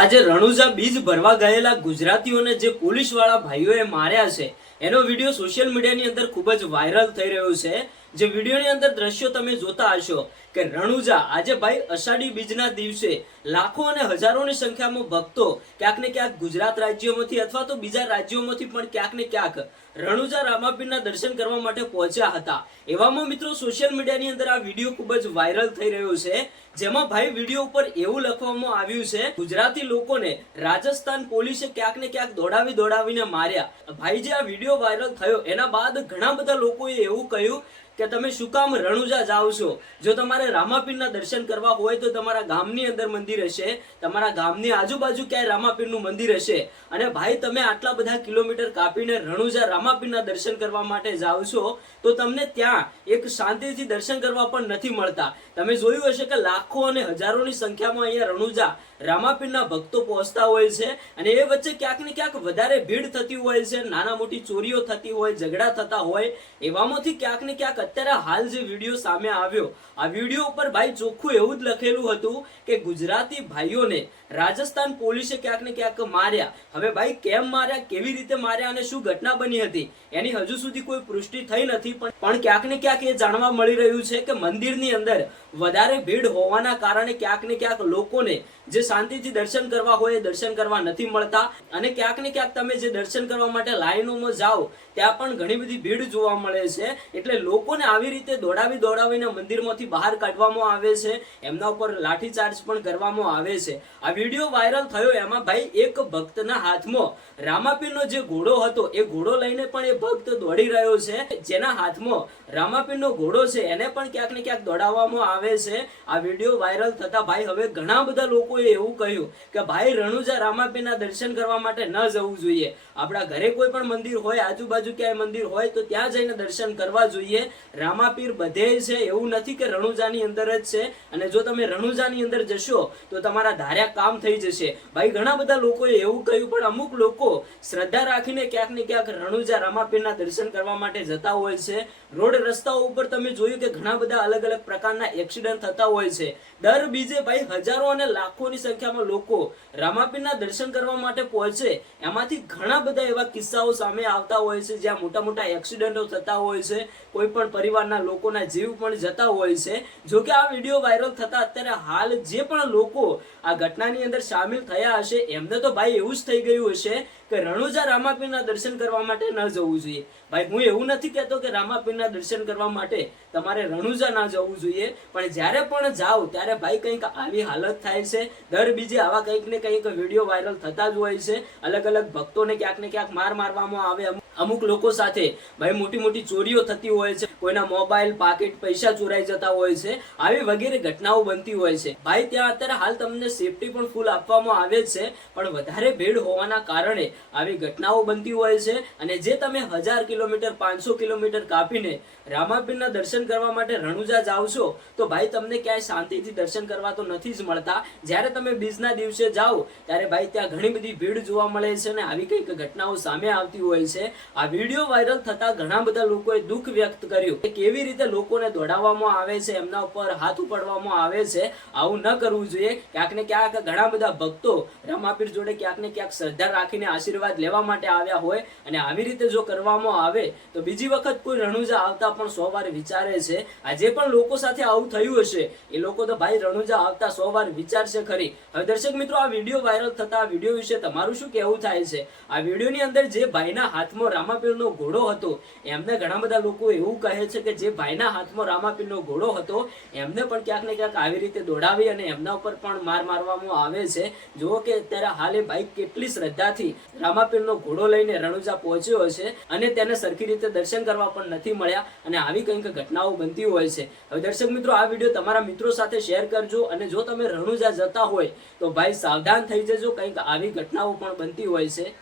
આજે રણુજા બીજ ભરવા ગયેલા ગુજરાતીઓને જે પોલીસ વાળા ભાઈઓએ માર્યા છે એનો વિડીયો સોશિયલ મીડિયાની અંદર ખૂબ જ વાયરલ થઈ રહ્યો છે। જે વિડીયોની અંદર દ્રશ્યો તમે જોતા હશો કે રણુજા આજે ભાઈ અષાઢી બીજના દિવસે લાખો અને હજારોની સંખ્યામાં ભક્તો ક્યાંક ને ક્યાંક ગુજરાત રાજ્યોમાંથી અથવા તો બીજા રાજ્યોમાંથી પણ ક્યાંક ને ક્યાંક રણુજા રામાપીરના દર્શન કરવા માટે પહોંચ્યા હતા। એવામાં મિત્રો સોશિયલ મીડિયાની અંદર આ વિડીયો ખૂબ જ વાયરલ થઈ રહ્યો છે, જેમાં ભાઈ વિડીયો ઉપર એવું લખવામાં આવ્યું છે ગુજરાતી લોકોને રાજસ્થાન પોલીસે ક્યાંક ને ક્યાંક દોડાવીને માર્યા। ભાઈ જે આ વિડીયો વાયરલ થયો એના બાદ ઘણા બધા લોકોએ એવું કહ્યું કે તમે શું કામ રણુજા જાઓ છો? જો તમારે રામાપીરના દર્શન કરવા હોય તો તમારા ગામની અંદર મંદિર હશે, તમારા ગામની આજુબાજુ ક્યાંય રામાપીરનું મંદિર હશે, અને ભાઈ તમે આટલા બધા કિલોમીટર કાપીને રણુજા રામાપીરના દર્શન કરવા માટે જાઓ છો તો તમને ત્યાં એક શાંતિથી દર્શન કરવા પણ નથી મળતા। તમે જોયું હશે કે લાખો અને હજારોની સંખ્યામાં અહીંયા રણુજા રામાપીરના ભક્તો પહોંચતા હોય છે, અને એ વચ્ચે ક્યાંક ને ક્યાંક વધારે ભીડ થતી હોય છે, નાના મોટી ચોરીઓ થતી હોય, ઝઘડા થતા હોય। એવામાંથી ક્યાંક ને ક્યાંક અત્યારે હાલ જે વિડીયો સામે આવ્યો, આ વિડીયો ઉપર ભાઈ ચોખ્ખું એવું જ લખેલું હતું કે ગુજરાતી ભાઈઓને રાજસ્થાન પોલીસે ક્યાંક ને ક્યાંક માર્યા। હવે ભાઈ કેમ માર્યા, કેવી રીતે માર્યા અને શું ઘટના બની હતી એની હજુ સુધી કોઈ પુષ્ટિ થઈ નથી, પણ ક્યાંક ને ક્યાંક એ જાણવા મળી રહ્યું છે કે મંદિરની અંદર વધારે ભીડ હોવાના કારણે ક્યાંક ને ક્યાંક લોકોને જે શાંતિથી દર્શન કરવા હોય એ દર્શન કરવા નથી મળતા, અને ક્યાંક ને ક્યાંક તમે જે દર્શન કરવા માટે લાઈનોમાં જાઓ ત્યાં પણ ઘણી બધી ભીડ જોવા મળે છે। એટલે લોકોને આવી રીતે દોડાવીને મંદિરમાંથી બહાર કાઢવામાં આવે છે, એમના ઉપર લાઠીચાર્જ પણ કરવામાં આવે છે। આ વિડીયો વાયરલ થયો એમાં ભાઈ એક ભક્તના હાથમાં રામાપીરનો જે ઘોડો હતો એ ઘોડો લઈને પણ એ ભક્ત દોડી રહ્યો છે, જેના હાથમાં રામાપીરનો ઘોડો છે એને પણ ક્યાંક ને ક્યાંક દોડાવવામાં આવે છે। આ વિડીયો વાયરલ થતા ભાઈ હવે ઘણા બધા લોકોએ એવું કહ્યું કે ભાઈ રણુજા રામાપીરના દર્શન કરવા માટે ન જવું જોઈએ, આપણા ઘરે કોઈ પણ મંદિર હોય, આજુબાજુ ક્યાંય મંદિર હોય તો ત્યાં જઈને દર્શન કરવા જોઈએ। રામાપીર બધે છે, એવું નથી કે રણુજાની અંદર જ છે, અને જો તમે રણુજાની અંદર જશો તો તમારા ધાર્યા કામ થઈ જશે। ભાઈ ઘણા બધા લોકોએ એવું કહ્યું, પણ અમુક લોકો શ્રદ્ધા રાખીને ક્યાંક ને ક્યાંક રણુજા રામાપીરના દર્શન કરવા માટે જતા હોય છે। રોડ રસ્તાઓ ઉપર તમે જોયું કે ઘણા બધા અલગ અલગ પ્રકારના એક્સિડન્ટ થતા હોય છે। દર બીજે ભાઈ હજારો અને લાખોની સંખ્યામાં લોકો રામાપીરના દર્શન કરવા માટે પહોંચે, એમાંથી ઘણા બધા એવા કિસ્સાઓ સામે આવતા હોય છે જ્યાં મોટા મોટા એક્સિડન્ટો થતા હોય છે, કોઈ પણ પરિવારના લોકોના જીવ પણ જતા હોય છે। જો કે આ વિડીયો વાયરલ થતા અત્યારે હાલ જે પણ લોકો આ ઘટનાની અંદર સામેલ થયા હશે એમને તો ભાઈ એવું જ થઈ ગયું હશે કે રણુજા રામાપીરના દર્શન કરવા માટે ન જવું જોઈએ। ભાઈ હું એવું નથી કહેતો કે રામાપીરના દર્શન કરવા માટે તમારે રણુજા ના જવું જોઈએ, પણ જ્યારે પણ જાઓ ત્યારે ભાઈ કંઈક આવી હાલત થાય છે। દર બીજે આવા કંઈક ને કંઈક વિડીયો વાયરલ થતા જ હોય છે, અલગ અલગ ભક્તોને ક્યાંક ને ક્યાંક મારવામાં આવે, અમુક લોકો સાથે ભાઈ મોટી મોટી ચોરીઓ થતી હોય છે, કોઈના મોબાઈલ, પાકીટ, પૈસા ચોરાઈ જતા હોય છે, આવી વગેરે ઘટનાઓ બનતી હોય છે। ભાઈ ત્યાં અત્યારે હાલ તમને સેફટી પણ ફૂલ આપવામાં આવે છે, પણ વધારે ભીડ હોવાના કારણે આવી ઘટનાઓ બનતી હોય છે। અને જે તમે 1000 કિલોમીટર 500 કિલોમીટર કાપીને રામાપીરના દર્શન કરવા માટે રણુજા જાઓ છો તો ભાઈ તમને ક્યાંય શાંતિથી દર્શન કરવા તો નથી જ મળતા। જ્યારે તમે બીજના દિવસે જાઓ ત્યારે ભાઈ ત્યાં ઘણી બધી ભીડ જોવા મળે છે અને આવી કંઈક ઘટનાઓ સામે આવતી હોય છે। આ વિડીયો વાયરલ થતા ઘણા બધા લોકોએ દુઃખ વ્યક્ત કર્યું કે કેવી રીતે લોકોને દોડાવવામાં આવે છે, એમના ઉપર હાથ ઉપાડવામાં આવે છે, આવું ન કરવું જોઈએ। ક્યાંક ને ક્યાંક ઘણા બધા ભક્તો રામાપીર જોડે ક્યાંક ને ક્યાંક શ્રદ્ધા રાખીને આશીર્વાદ લેવા માટે આવ્યા હોય, અને આવી રીતે જો કરવામાં આવે તો બીજી વખત કોઈ રણુજા આવતા પણ 100 વાર વિચારે છે। આ જે પણ લોકો સાથે આવું થયું હશે એ લોકો તો ભાઈ રણુજા આવતા 100 વાર વિચારશે ખરી। હવે દર્શક મિત્રો, આ વિડીયો વાયરલ થતા આ વિડીયો વિશે તમારું શું કહેવું થાય છે? આ વિડીયોની અંદર જે ભાઈના હાથમાં રામાપીરનો ઘોડો હતો એમને ઘણા બધા લોકો એવું કહે છે કે જે ભાઈના હાથમાં રામાપીરનો ઘોડો હતો એમને પણ ક્યાંક ને ક્યાંક આવી રીતે દોડાવી અને એમના ઉપર પણ મારવામાં આવે છે। જુઓ કે અત્યારે હાલ એ ભાઈ કેટલી શ્રદ્ધાથી રામાપીરનો ઘોડો લઈને રણુજા પહોંચ્યો હશે અને તેને સરખી રીતે દર્શન કરવા પણ નથી મળ્યા, અને આવી કંઈક ઘટનાઓ બનતી હોય છે। હવે દર્શક મિત્રો, આ વિડીયો તમારા મિત્રો સાથે શેર કરજો, અને જો તમે રણુજા જતા હોય તો ભાઈ સાવધાન થઈ જજો, કંઈક આવી ઘટનાઓ પણ બનતી હોય છે।